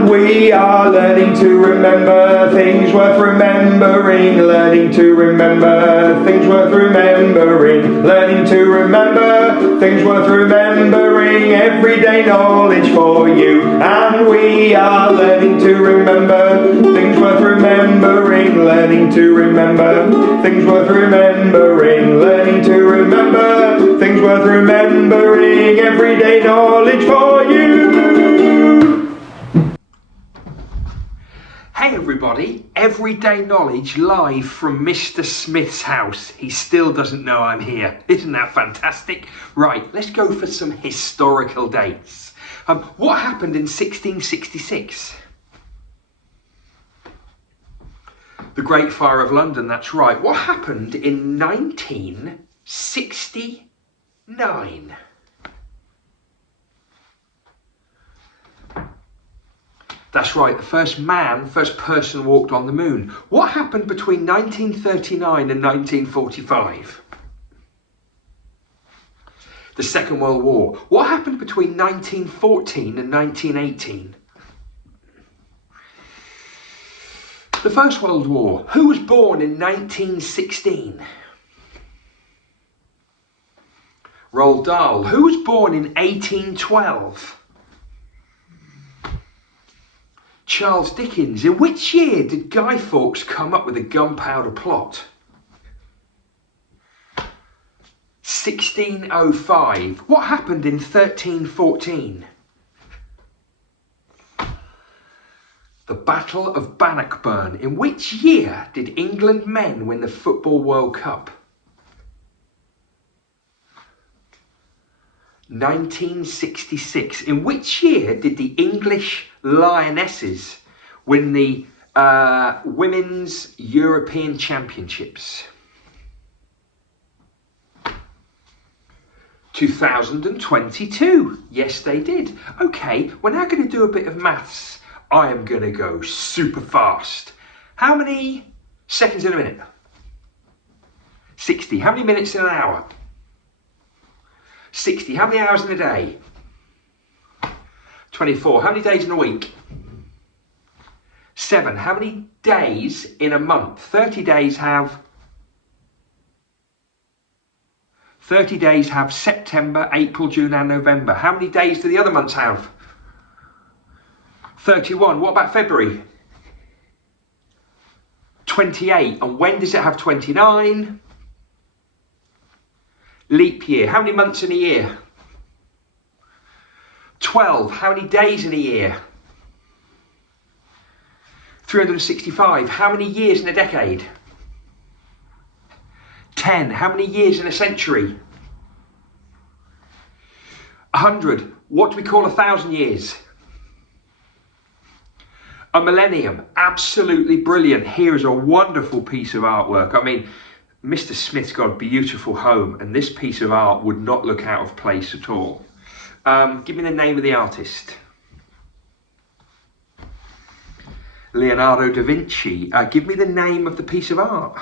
And we are learning to remember things worth remembering, learning to remember things worth remembering, learning to remember things worth remembering, everyday knowledge for you. And we are learning to remember things worth remembering, learning to remember things worth remembering, learning to remember things worth remembering, everyday knowledge for you. Hey everybody, everyday knowledge live from Mr. Smith's house. He still doesn't know I'm here. Isn't that fantastic? Right, let's go for some historical dates. What happened in 1666? The Great Fire of London, that's right. What happened in 1969? That's right, the first person walked on the moon. What happened between 1939 and 1945? The Second World War. What happened between 1914 and 1918? The First World War. Who was born in 1916? Roald Dahl. Who was born in 1812? Charles Dickens. In which year did Guy Fawkes come up with the gunpowder plot? 1605. What happened in 1314? The Battle of Bannockburn. In which year did England men win the Football World Cup? 1966. In which year did the English Lionesses win the Women's European Championships? 2022. Yes, they did. Okay, we're now going to do a bit of maths. I am going to go super fast. How many seconds in a minute? 60. How many minutes in an hour? 60. How many hours in a day? 24. How many days in a week? 7. How many days in a month? 30 days have September, April, June and November. How many days do the other months have? 31. What about February? 28. And when does it have 29? Leap year. How many months in a year? 12. How many days in a year? 365. How many years in a decade? 10. How many years in a century? 100. What do we call 1,000 years? A millennium. Absolutely brilliant. Here is a wonderful piece of artwork. I mean, Mr. Smith's got a beautiful home and this piece of art would not look out of place at all. Give me the name of the artist. Leonardo da Vinci. Give me the name of the piece of art.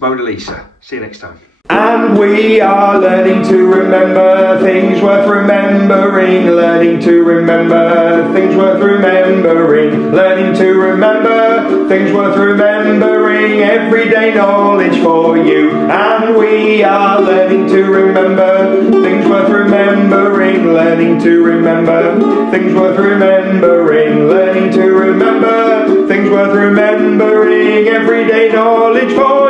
Mona Lisa. See you next time. And we are learning to remember things worth remembering, learning to remember things worth remembering, learning to remember things worth remembering, everyday knowledge for you. And we are learning to remember things worth remembering, learning to remember things worth remembering, learning to remember things worth remembering, everyday knowledge for you.